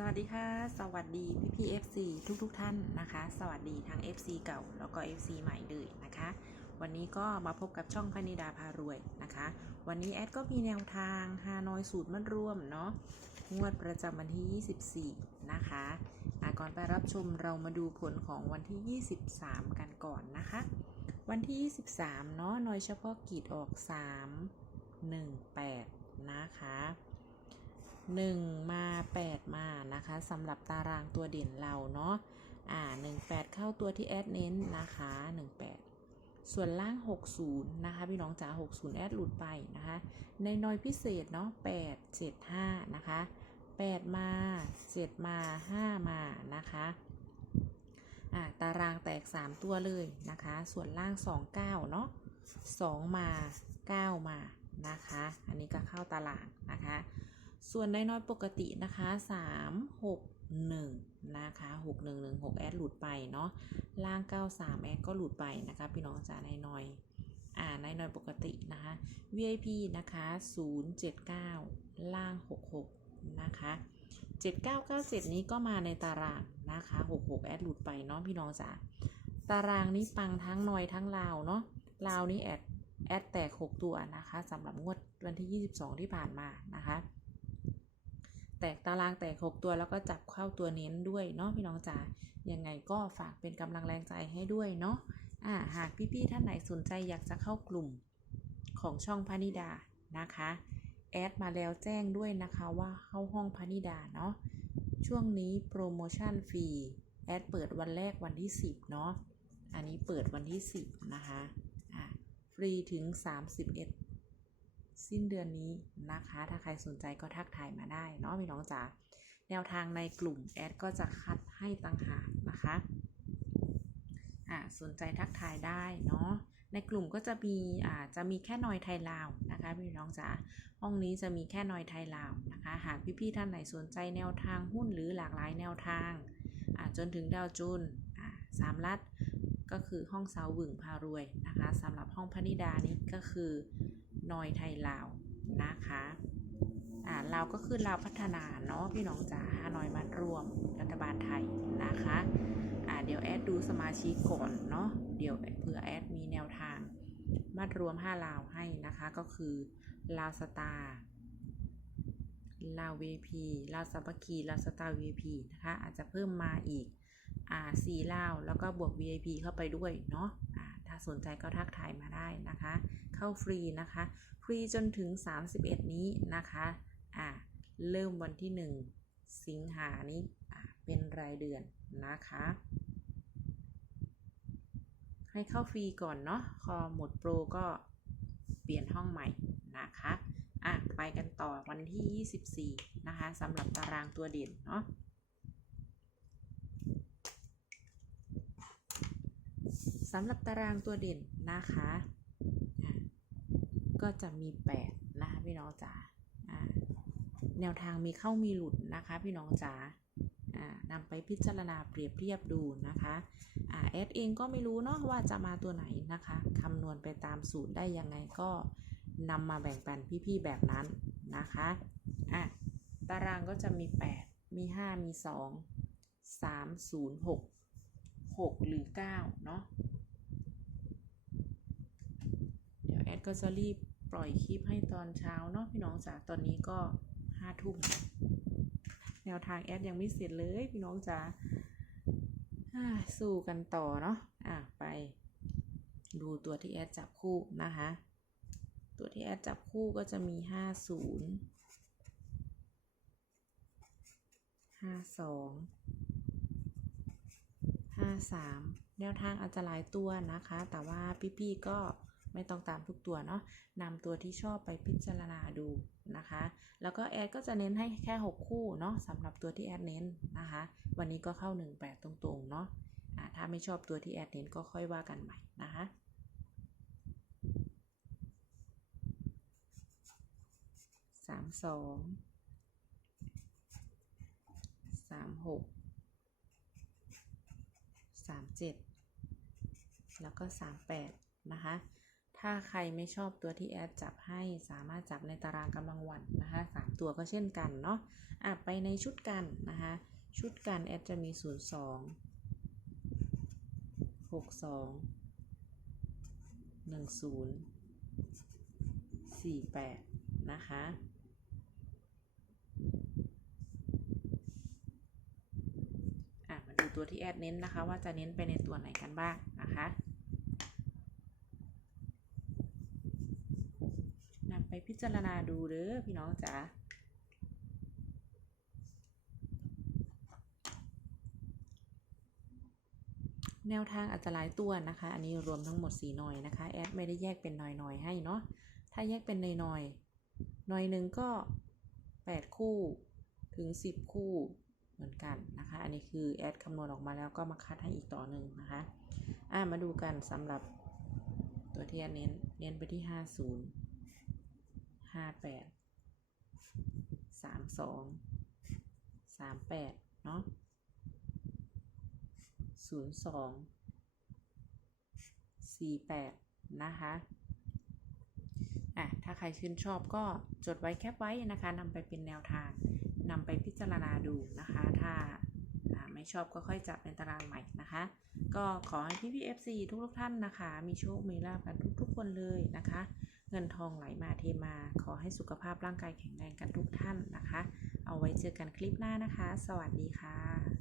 สวัสดีค่ะ สวัสดีพี่พี่ FC ทุกทุกท่านนะคะ สวัสดีทั้ง FC เก่าแล้วก็ FC ใหม่เลยนะคะ วันนี้ก็มาพบกับช่องพนิดาพารวยนะคะ วันนี้แอดก็มีแนวทางฮานอยสูตรมัดรวมเนาะงวดประจำวันที่ 24 นะคะอะก่อนไปรับชมเรามาดูผลของวันที่ 23 กันก่อนนะคะ วันที่ 23 เนาะน่วยเฉพาะกิจออก 3 1 8 นะคะ 1 มา 8 มานะคะสำหรับตารางตัวเด่นเราเนาะอ่า 18 เข้าตัวที่แอดเน้นนะคะ 18 ส่วนล่าง 60 นะคะ พี่น้องจ๋า60 แอดหลุดไปนะคะ ในน้อยพิเศษเนาะ8 7 5 นะคะ 8 มา 7 มา 5 มานะคะอ่าตารางแตก 3 ตัวเลยนะคะ ส่วนล่าง 29 เนาะ2 มา 9 มานะคะ อันนี้ก็เข้าตารางนะคะ ส่วนน้อยปกตินะคะ3 6 1นะคะ6 1 1 6แอดหลุดไปเนาะล่าง 93 แอดก็หลุดไปนะคะ พี่น้องจ๋าน้อยอ่าน้อยปกตินะคะ VIP นะคะ 079 ล่าง 66 นะคะ7997 นี้ก็มาในตารางนะคะ 66 แอดหลุดไปเนาะพี่น้องจ๋าตารางนี้ปังทั้งนอยทั้งลาวเนาะลาวนี้แอดแอดแตก 6 ตัวนะคะสำหรับงวดวันที่ 22 ที่ผ่านมานะคะ แตกตารางแตก 6 ตัวแล้วก็จับเข้าตัวเน้นด้วยเนาะพี่น้องจ๋ายังไงก็ฝากเป็นกำลังแรงใจให้ด้วยเนาะอ่าหากพี่ๆท่านไหนสนใจอยากจะเข้ากลุ่มของช่องพานิดานะคะแอดมาแล้วแจ้งด้วยนะคะว่าเข้าห้องพานิดาเนาะช่วงนี้โปรโมชั่นฟรีแอดเปิดวันแรกวันที่ 10 เนาะอันนี้เปิดวันที่ 10 นะคะอ่าฟรีถึง 31 สิ้นเดือนนี้นะคะ ถ้าใครสนใจก็ทักทายมาได้เนาะพี่น้องจ๋าแนวทางในกลุ่มแอดก็จะคัดให้ต่างหากนะคะอ่าสนใจทักทายได้เนาะในกลุ่มก็จะมีอ่าจะมีแค่นอยไทยลาวนะคะพี่น้องจ๋าห้องนี้จะมีแค่นอยไทยลาวนะคะ หากพี่ๆท่านไหนสนใจแนวทางหุ้นหรือหลากหลายแนวทางอ่าจนถึงดาวจุนอ่าสามรัฐก็คือห้องเสาวหวึงพารวยนะคะสำหรับห้องพนิดานี้ก็คือ นอยไทยลาวนะคะอ่าลาวก็คือลาวพัฒนาเนาะพี่น้องจ๋าฮานอยมัดรวมรัฐบาลไทยนะคะอ่าเดี๋ยวแอดดูสมาชิกก่อนเนาะเดี๋ยวเผื่อแอดมีแนวทางมัดรวม 5 ลาวให้นะคะก็คือลาวสตาร์ลาว VP ลาวสัมปคีลาวสตาร์ VP นะคะอาจจะเพิ่มมาอีกอ่าสี่ลาวแล้วก็บวก VIP เข้าไปด้วยเนาะอ่า สนใจก็ทักทายมาได้นะคะ เข้าฟรีนะคะ ฟรีจนถึง 31 นี้นะคะอ่าเริ่มวันที่ 1 สิงหานี้อ่าเป็นรายเดือนนะคะ ให้เข้าฟรีก่อนเนาะพอหมดโปรก็เปลี่ยนห้องใหม่นะคะอะไปกันต่อวันที่ 24 นะคะสำหรับตารางตัวเด่นเนาะ สำหรับตารางตัวเด่นนะคะะก็จะมี 8 นะคะพี่น้องจ๋าแนวทางมีเข้ามีหลุดนะคะพี่น้องจ๋านำไปพิจารณาเปรียบเทียบดูนะคะแอดเองก็ไม่รู้เนาะว่าจะมาตัวไหนนะคะคำนวณไปตามสูตรได้ยังไงก็นำมาแบ่งปันพี่ๆแบบนั้นนะคะอะตารางก็จะมี 8 มี 5 มี 2 3 0 6 6 หรือ 9 เนาะ เดี๋ยวแอด ก็จะรีบปล่อยคลิปให้ตอนเช้าเนาะพี่น้องจ๋าตอนนี้ก็ห้าทุ่มแนวทางแอดยังไม่เสร็จเลยพี่น้องจ๋าอ่าสู้กันต่อเนาะอะไป ดูตัวที่แอดจับคู่นะคะ ตัวที่แอดจับคู่ก็จะมีห้าศูนย์ห้าสองห้าสามแนวทางอาจจะหลายตัวนะคะ แต่ว่าพี่ๆก็ ไม่ต้องตามทุกตัวเนาะนำตัวที่ชอบไปพิจารณาดูนะคะ แล้วก็แอดก็จะเน้นให้แค่ 6 คู่เนาะสำหรับตัวที่แอดเน้นนะคะ วันนี้ก็เข้า 18 ตรงๆเนาะอ่าถ้าไม่ชอบตัวที่แอดเน้นก็ค่อยว่ากันใหม่นะคะสามสองสามหกสามเจ็ดแล้วก็สามแปดนะคะ ถ้าใครไม่ชอบตัวที่แอดจับให้สามารถจับในตารางกำลังวันนะคะสามตัวก็เช่นกันเนาะอะไปในชุดกันนะคะชุดกันแอดจะมี 0 2 6 2 1 0 4 8 นะคะอะมาดูตัวที่แอดเน้นนะคะ ว่าจะเน้นไปในตัวไหนกันบ้างนะคะนำ ไปพิจารณาดูเด้อพี่น้องจ๋าแนวทางอาจจะหลายตัวนะคะ อันนี้รวมทั้งหมด4หน่อยนะคะ แอดไม่ได้แยกเป็นหน่อยๆให้เนาะ ถ้าแยกเป็นหน่อยๆ หน่อยหนึ่งก็ 8 คู่ถึง 10 คู่เหมือนกันนะคะ อันนี้คือแอดคำนวณออกมาแล้วก็มาคัดให้อีกต่อหนึ่งนะคะ อ่ามาดูกันสำหรับตัวที่เน้น เน้นไปที่ 50 58 32 38เนาะศูนย์สองสี่แปดนะคะอะถ้าใครชื่นชอบก็จดไว้แคปไว้นะคะนำไปเป็นแนวทางนำไปพิจารณาดูนะคะ ถ้าไม่ชอบก็ค่อยจับเป็นตารางใหม่นะคะ ก็ขอให้พี่พี่ FC ทุกทุกท่านนะคะ มีโชค มีลาภกันทุก ๆ คนเลยนะคะ เงินทองไหลมาเทมา ขอให้สุขภาพร่างกายแข็งแรงกันทุกท่านนะคะ เอาไว้เจอกันคลิปหน้านะคะ สวัสดีค่ะ